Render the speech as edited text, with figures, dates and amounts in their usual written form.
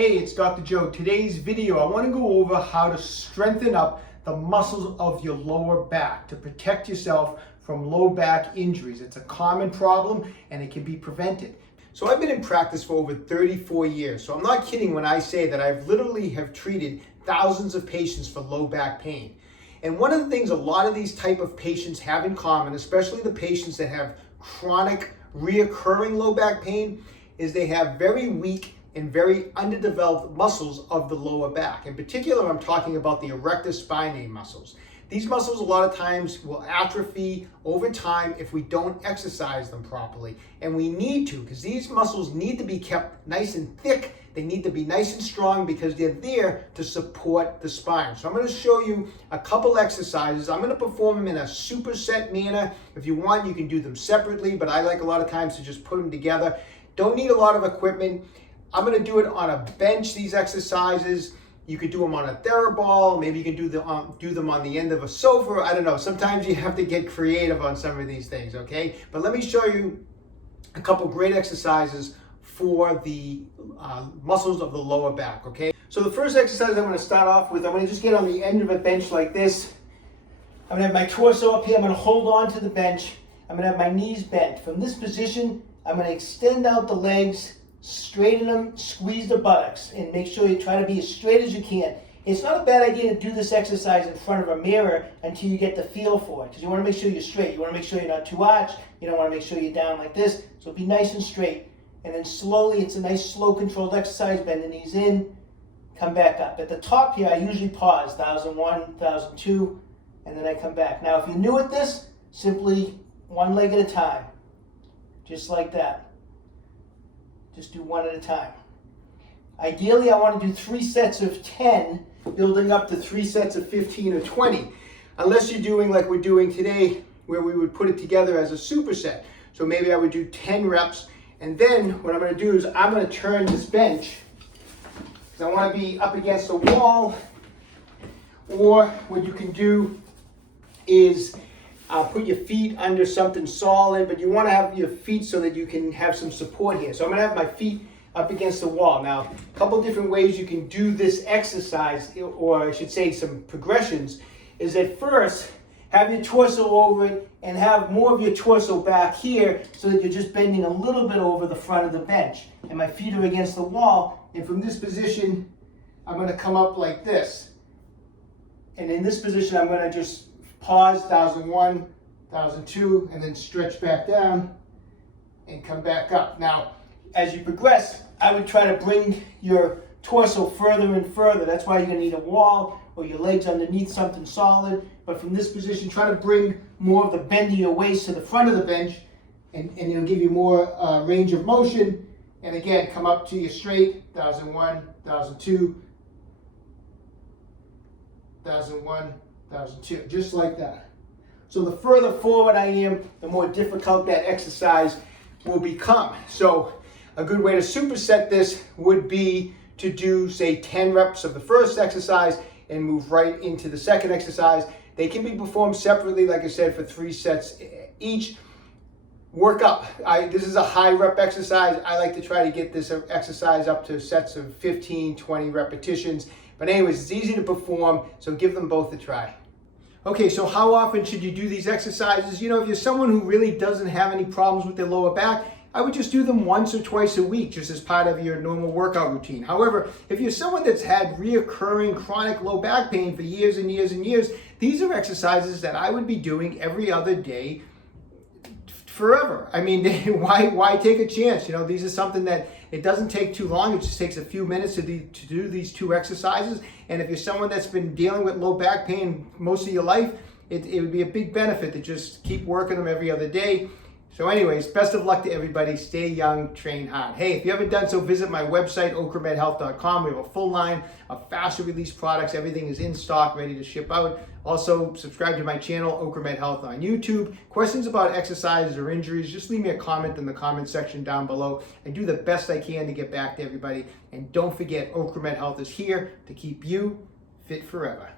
Hey, it's Dr. Joe. Today's video, I want to go over how to strengthen up the muscles of your lower back to protect yourself from low back injuries. It's a common problem and it can be prevented. So I've been in practice for over 34 years. So I'm not kidding when I say that I've literally have treated thousands of patients for low back pain. And one of the things a lot of these type of patients have in common, especially the patients that have chronic reoccurring low back pain, is they have very weak and very underdeveloped muscles of the lower back. In particular, I'm talking about the erector spinae muscles. These muscles a lot of times will atrophy over time if we don't exercise them properly. And we need to, because these muscles need to be kept nice and thick. They need to be nice and strong because they're there to support the spine. So I'm going to show you a couple exercises. I'm going to perform them in a superset manner. If you want, you can do them separately, but I like a lot of times to just put them together. Don't need a lot of equipment. I'm going to do it on a bench, these exercises. You could do them on a TheraBall. Maybe you can do them on the end of a sofa. I don't know. Sometimes you have to get creative on some of these things, okay? But let me show you a couple great exercises for the muscles of the lower back, okay? So the first exercise I'm going to start off with, I'm going to just get on the end of a bench like this. I'm going to have my torso up here. I'm going to hold on to the bench. I'm going to have my knees bent. From this position, I'm going to extend out the legs, straighten them, squeeze the buttocks, and make sure you try to be as straight as you can. It's not a bad idea to do this exercise in front of a mirror until you get the feel for it, because you want to make sure you're straight. You want to make sure you're not too arched. You don't want to make sure you're down like this. So be nice and straight. And then slowly, it's a nice slow controlled exercise. Bend the knees in, come back up. At the top here, I usually pause, 1001, 1002, and then I come back. Now, if you're new at this, simply one leg at a time, just like that. Just do one at a time. Ideally, I want to do 3 sets of 10, building up to 3 sets of 15 or 20. Unless you're doing like we're doing today, where we would put it together as a superset. So maybe I would do 10 reps. And then what I'm going to do is I'm going to turn this bench, because I want to be up against a wall. Or what you can do is put your feet under something solid, but you want to have your feet so that you can have some support here. So I'm going to have my feet up against the wall. Now, a couple different ways you can do this exercise, or I should say some progressions, is at first, have your torso over it and have more of your torso back here so that you're just bending a little bit over the front of the bench. And my feet are against the wall, and from this position, I'm going to come up like this. And in this position, I'm going to just pause, 1001, 1002, and then stretch back down and come back up. Now, as you progress, I would try to bring your torso further and further. That's why you're going to need a wall or your legs underneath something solid. But from this position, try to bring more of the bend of your waist to the front of the bench, and it'll give you more range of motion. And again, come up to your straight, 1001, 1002, 1001, 1002, just like that. So the further forward I am, the more difficult that exercise will become. So a good way to superset this would be to do, say, 10 reps of the first exercise and move right into the second exercise. They can be performed separately, like I said, for 3 sets each. Work up. This is a high rep exercise. I like to try to get this exercise up to sets of 15, 20 repetitions. But anyways, it's easy to perform, so give them both a try. Okay, so how often should you do these exercises? You know, if you're someone who really doesn't have any problems with their lower back, I would just do them once or twice a week, just as part of your normal workout routine. However, if you're someone that's had reoccurring chronic low back pain for years and years and years, these are exercises that I would be doing every other day forever. I mean, why take a chance? You know, these are something that it doesn't take too long. It just takes a few minutes to do these 2 exercises. And if you're someone that's been dealing with low back pain most of your life, it would be a big benefit to just keep working them every other day. So anyways, best of luck to everybody. Stay young, train hard. Hey, if you haven't done so, visit my website, okramedhealth.com. We have a full line of faster release products. Everything is in stock, ready to ship out. Also, subscribe to my channel, Okramed Health on YouTube. Questions about exercises or injuries, just leave me a comment in the comment section down below. I do the best I can to get back to everybody. And don't forget, Okramed Health is here to keep you fit forever.